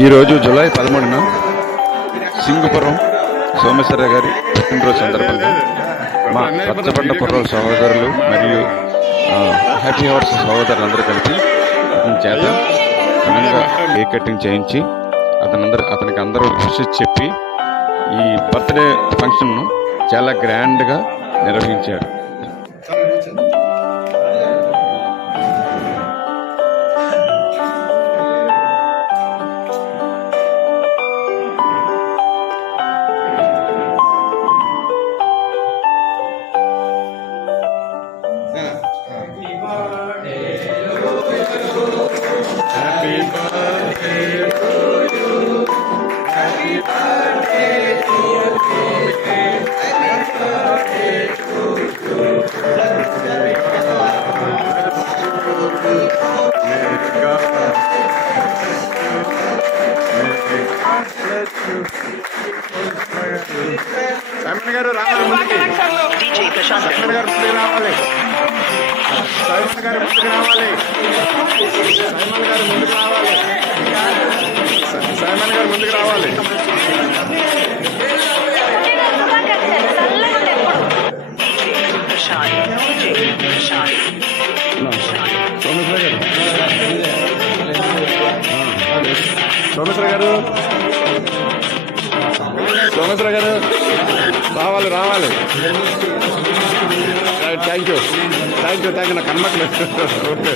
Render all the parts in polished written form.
ఈరోజు జూలై 13న సింగుపురం సోమేశ్వర గారి పుట్టినరోజు సందర్భంగా మా పచ్చబండ కుర్రోల సహోదరులు మరియు హ్యాపీ అవర్స్ సహోదరులందరూ కలిపి అతని చేత ఘనంగా కేక్ కటింగ్ చేయించి అతనికి అందరూ విషెస్ చెప్పి ఈ బర్త్డే ఫంక్షన్ను చాలా గ్రాండ్గా నిర్వహించారు. సైమన్ గారు రావాలి, ముందుకి సైమన్ గారు ముందుకు రావాలి, సైమన్ గారు ముందుకు రావాలి, సైమన్ గారు ముందుకు రావాలి, సైమన్ గారు ముందుకు రావాలి. సోమేశ్వర గారు, సోమేశ్వర గారు రావాలి రావాలి. Thank you thank you thank you. నాకు కనబట్లేదు. ఓకే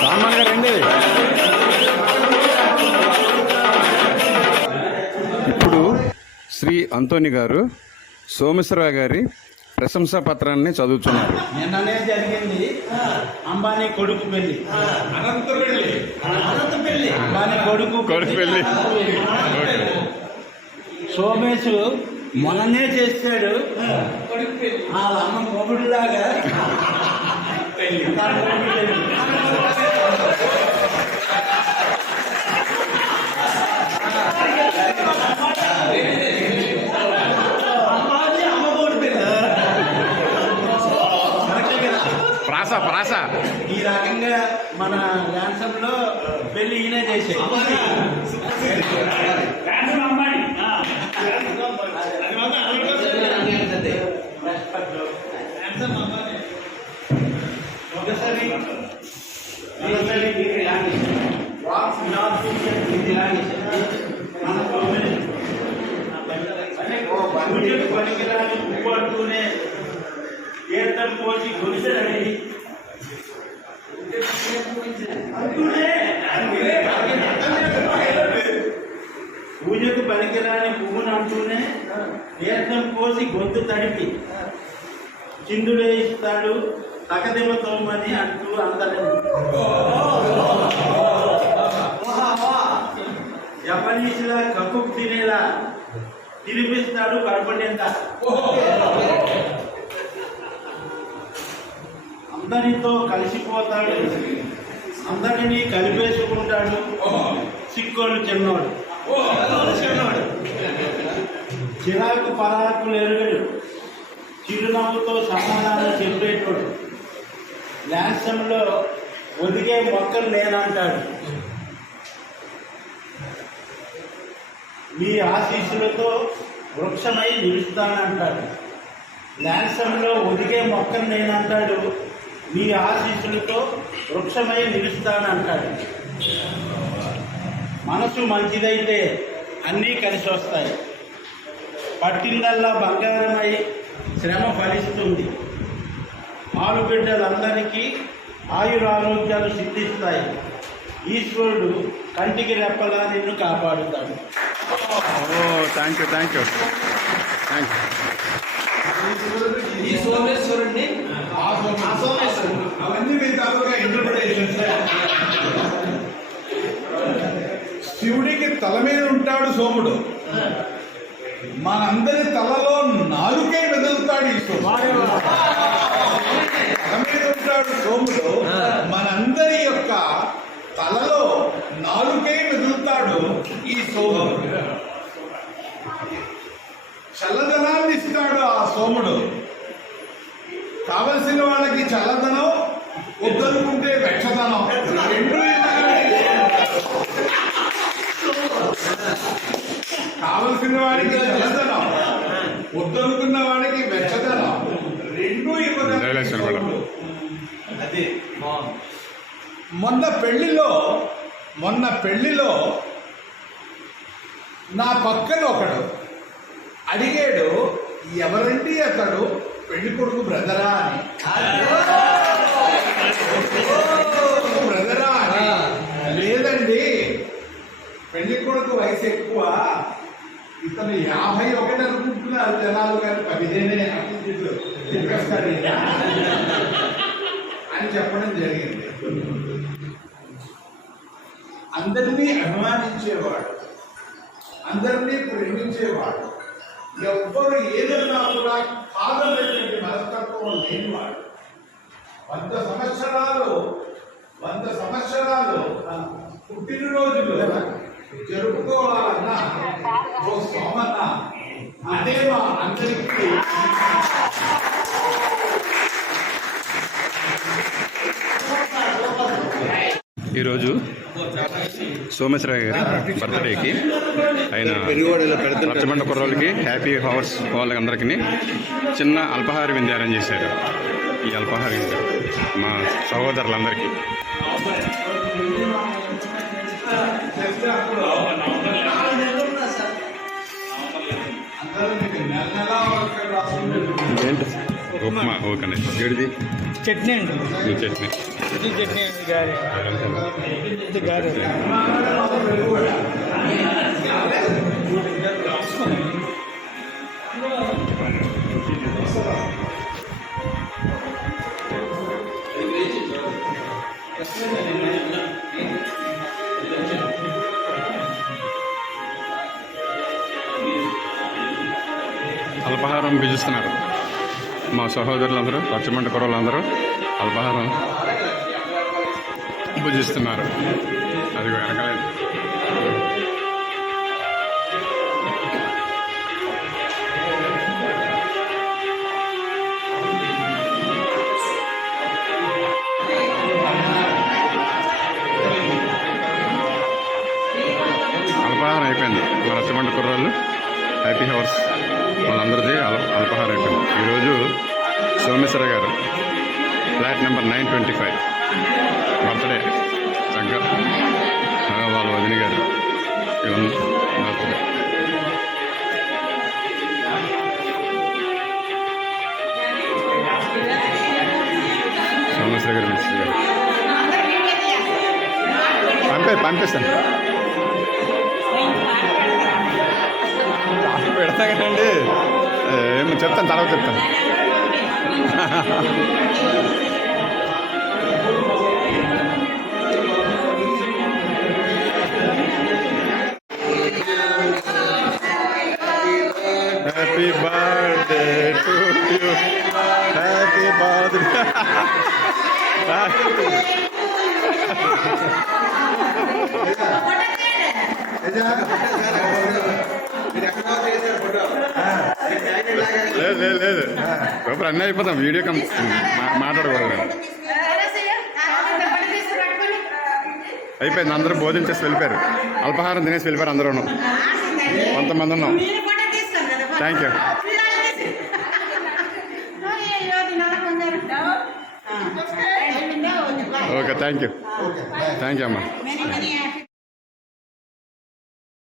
సామాన్ గారు రండి. ఇప్పుడు శ్రీ అంతోని గారు సోమేశ్వర గారి ప్రశంసా పత్రాన్ని చదువుతున్నారు. నిన్ననే జరిగింది అంబానీ కొడుకు పెళ్లి, అంబానీ కొడుకు పెళ్లి. సోమేశు మొన్ననే చేస్తాడు. వాళ్ళ అమ్మ మొగుడులాగా ప్రాస ఈ రకంగా మన ల్యాన్సంలో పెళ్లి ఈయన చేసే పనికిరాని పువ్వు అంటూనే తీర్థం పోసి గొలిసెలని పూజకు పనికిరాని పువ్వును అంటూనే తీర్థం పోసి గొంతు తడిపి చిందులే ఇస్తాడు తకదిమతోమని అంటూ అందరూ జపనీసులా కప్పు తినేలా తినిపిస్తాడు కడపనిందా. అందరితో కలిసిపోతాడు, అందరినీ కలిపేసుకుంటాడు. సిక్కోడు చిన్నోడు, చిరాకు పరాకులు ఎరుగడు, చిరునవ్వుతో సమాధానం చెప్పేటోడు. ల్యాన్సంలో ఒదిగే మొక్కలు నేనంటాడు. మీ ఆశీస్సులతో వృక్షమై నిలుస్తానంటాడు. ల్యాన్సంలో ఒదిగే మొక్కలు నేనంటాడు. మీ ఆశీస్సులతో వృక్షమై నిలుస్తానంటాడు. మనసు మంచిదైతే అన్నీ కలిసి వస్తాయి. పట్టిందల్లా బంగారమై శ్రమ ఫలిస్తుంది. ఆలుబిడ్డలందరికీ ఆయురారోగ్యాలు సిద్ధిస్తాయి. ఈశ్వరుడు కంటికి రెప్పలా నిన్ను కాపాడుతాడు. Thank you thank you thank you. ఈ సోమేశ్వరుడిని అవన్నీ మీ తాలూకా ఇంటర్ప్రిటేషన్స్. శివుడికి తల మీద ఉంటాడు సోముడు, మనందరి తలలో నాలుకే వెదులుతాడు ఈశ్వరుడు. సోముడు. చల్లదనాన్ని ఇస్తాడు ఆ సోముడు. కావలసిన వాళ్ళకి చల్లదనం, వద్దనుకుంటే వెచ్చదనం రెండు కావలసిన వాడికి చల్లదనం, వద్దనుకున్న వాడికి వెచ్చదనం రెండు ఇవ్వగలడు. అది మొన్న పెళ్లిలో నా పక్కన ఒకడు అడిగాడు, ఎవరండి అతడు, పెళ్లి కొడుకు బ్రదరా అని. బ్రదరా అని. లేదండి, పెళ్లి కొడుకు వయసు ఎక్కువ, ఇతను 51 అనుకుంటున్నారు జనాలు, కానీ 15 చెప్పేస్తాడు అని చెప్పడం జరిగింది. అందరినీ అభిమానించేవాడు, అందరినీ ప్రేమించేవాడు, ఎవ్వరు ఏదన్నా కూడా కాదనేటువంటి మనస్తత్వం లేనివాడు. 100 సంవత్సరాలు పుట్టినరోజులు జరుపుకోవాలన్నా ఓ సోమన్న అదే మా అందరికీ ఈరోజు సోమేశ్వరరావు గారి బర్త్డేకి ఆయన రచ్చబండ కుర్రోళ్ళకి హ్యాపీ హవర్స్ వాళ్ళకి అందరికీ చిన్న అల్పాహార విందు అరేంజ్ చేశారు. ఈ అల్పాహార విందు మా సహోదరులందరికీ ఏంటి ఉప్మా ఓకే ఏడిది చట్నీ అండి, ఈ చట్నీ ఇది చట్నీ అండి, గారి ఇది గారి. అల్పాహారం భుజిస్తున్నారు మా సహోదరులందరూ, రచ్చబండ కుర్రోళ్ళందరూ అల్పాహారం భుజిస్తున్నారు. అది వెనకాల అల్పాహారం అయిపోయింది. మా రచ్చబండ కుర్రోళ్ళు హ్యాపీ హవర్స్ వాళ్ళందరిది అల్పాహారం అయిపోయింది. ఈరోజు సోమేశ్వర గారు ఫ్లాట్ నెంబర్ 925 బర్త్డే శంకర్ వాళ్ళ వదిన గారు బర్త్డే. సోమేశ్వర గారు మినిస్టర్ గారు పంపిస్తాను పెడతా కదండి, ఏమో చెప్తాను, తర్వాత చెప్తాను. Happy birthday to you, happy birthday. లేదు పేపర్ అన్నీ అయిపోతాం, వీడియో మాట్లాడకూడదు. అయిపోయింది, అందరూ భోజనం చేసి వెళ్ళిపోయారు, అల్పాహారం తినేసి వెళ్ళిపోయారు అందరూ. కొంతమంది ఉన్నాం. Thank you. Okay, thank you అమ్మా.